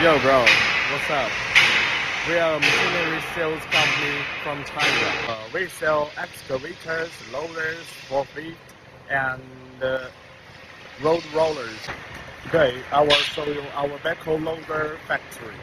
Yo, bro, what's up? We are a machinery sales company from China. We sell excavators, loaders, forklift, and road rollers. Today, I will show you our backhoe loader factory.